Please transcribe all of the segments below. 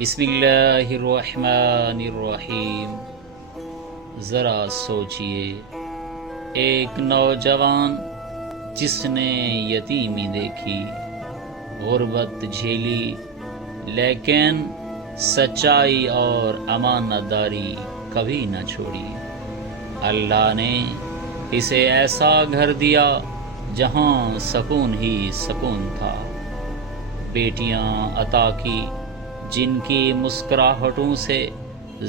بسم اللہ الرحمن الرحیم۔ ذرا سوچئے، ایک نوجوان جس نے یتیمی دیکھی، غربت جھیلی، لیکن سچائی اور امانت داری کبھی نہ چھوڑی۔ اللہ نے اسے ایسا گھر دیا جہاں سکون ہی سکون تھا، بیٹیاں عطا کی جن کی مسکراہٹوں سے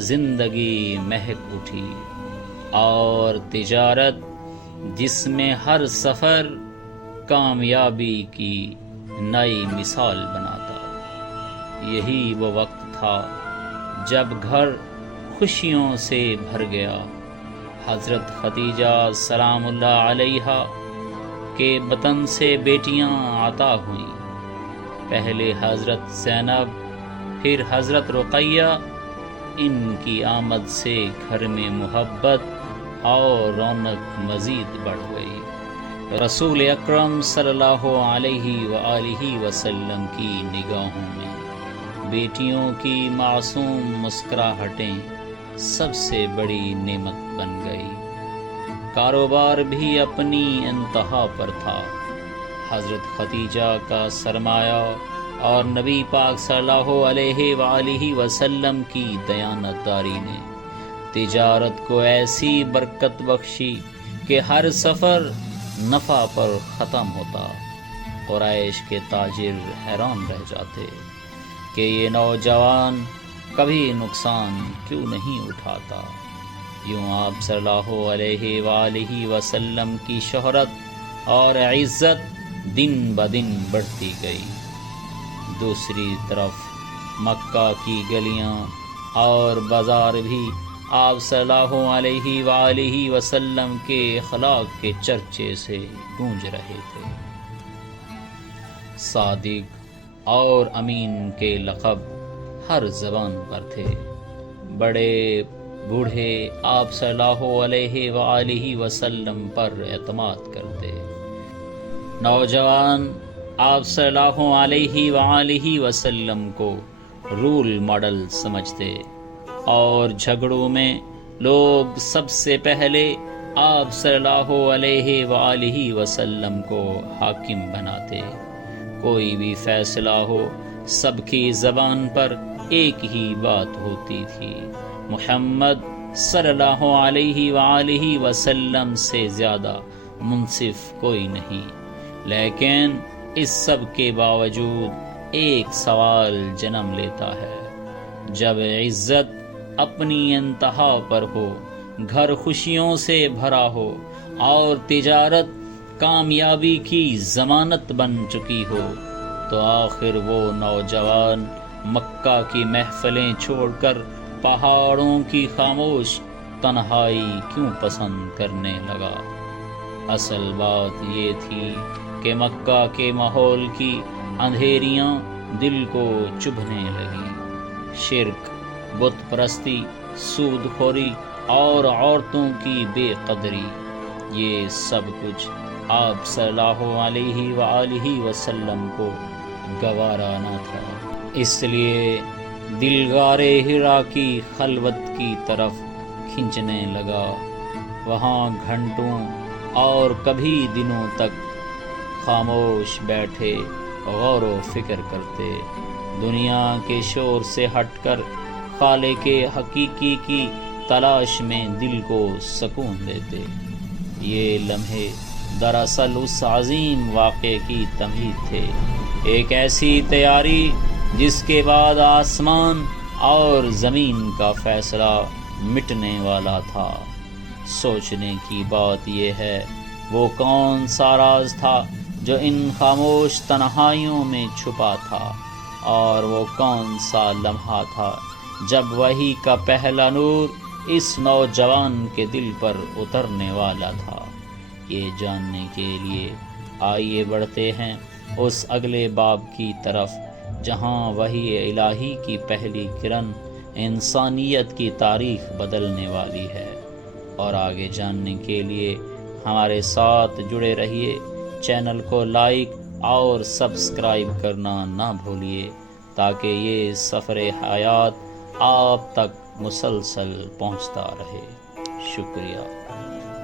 زندگی مہک اٹھی، اور تجارت جس میں ہر سفر کامیابی کی نئی مثال بناتا۔ یہی وہ وقت تھا جب گھر خوشیوں سے بھر گیا۔ حضرت خدیجہ سلام اللہ علیہا کے بطن سے بیٹیاں عطا ہوئیں، پہلے حضرت زینب، پھر حضرت رقیہ۔ ان کی آمد سے گھر میں محبت اور رونق مزید بڑھ گئی۔ رسول اکرم صلی اللہ علیہ وآلہ وسلم کی نگاہوں میں بیٹیوں کی معصوم مسکراہٹیں سب سے بڑی نعمت بن گئی۔ کاروبار بھی اپنی انتہا پر تھا۔ حضرت خدیجہ کا سرمایہ اور نبی پاک صلی اللہ علیہ وآلہ وسلم کی دیانتداری نے تجارت کو ایسی برکت بخشی کہ ہر سفر نفع پر ختم ہوتا۔ قریش کے تاجر حیران رہ جاتے کہ یہ نوجوان کبھی نقصان کیوں نہیں اٹھاتا۔ یوں آپ صلی اللہ علیہ وآلہ وسلم کی شہرت اور عزت دن بدن بڑھتی گئی۔ دوسری طرف مکہ کی گلیاں اور بازار بھی آپ صلی اللہ علیہ وآلہ وسلم کے اخلاق کے چرچے سے گونج رہے تھے۔ صادق اور امین کے لقب ہر زبان پر تھے۔ بڑے بوڑھے آپ صلی اللہ علیہ وآلہ وسلم پر اعتماد کرتے۔ نوجوان آپ صلی اللہ علیہ وآلہ وسلم کو رول ماڈل سمجھتے، اور جھگڑوں میں لوگ سب سے پہلے آپ صلی اللہ علیہ وآلہ وسلم کو حاکم بناتے۔ کوئی بھی فیصلہ ہو، سب کی زبان پر ایک ہی بات ہوتی تھی، محمد صلی اللہ علیہ وآلہ وسلم سے زیادہ منصف کوئی نہیں۔ لیکن اس سب کے باوجود ایک سوال جنم لیتا ہے، جب عزت اپنی انتہا پر ہو، گھر خوشیوں سے بھرا ہو، اور تجارت کامیابی کی ضمانت بن چکی ہو، تو آخر وہ نوجوان مکہ کی محفلیں چھوڑ کر پہاڑوں کی خاموش تنہائی کیوں پسند کرنے لگا؟ اصل بات یہ تھی کہ مکہ کے ماحول کی اندھیریاں دل کو چبھنے لگیں۔ شرک، بت پرستی، سود خوری اور عورتوں کی بے قدری، یہ سب کچھ آپ صلی اللہ علیہ وآلہ وسلم کو گوارا نہ تھا۔ اس لیے دل غار حرا کی خلوت کی طرف کھنچنے لگا۔ وہاں گھنٹوں اور کبھی دنوں تک خاموش بیٹھے غور و فکر کرتے، دنیا کے شور سے ہٹ کر خالق حقیقی کی تلاش میں دل کو سکون دیتے۔ یہ لمحے دراصل اس عظیم واقعے کی تمہید تھے، ایک ایسی تیاری جس کے بعد آسمان اور زمین کا فیصلہ مٹنے والا تھا۔ سوچنے کی بات یہ ہے، وہ کون سا راز تھا جو ان خاموش تنہائیوں میں چھپا تھا، اور وہ کون سا لمحہ تھا جب وحی کا پہلا نور اس نوجوان کے دل پر اترنے والا تھا؟ یہ جاننے کے لیے آئیے بڑھتے ہیں اس اگلے باب کی طرف، جہاں وحی الہی کی پہلی کرن انسانیت کی تاریخ بدلنے والی ہے۔ اور آگے جاننے کے لیے ہمارے ساتھ جڑے رہیے، چینل کو لائک اور سبسکرائب کرنا نہ بھولیے تاکہ یہ سفر حیات آپ تک مسلسل پہنچتا رہے۔ شکریہ۔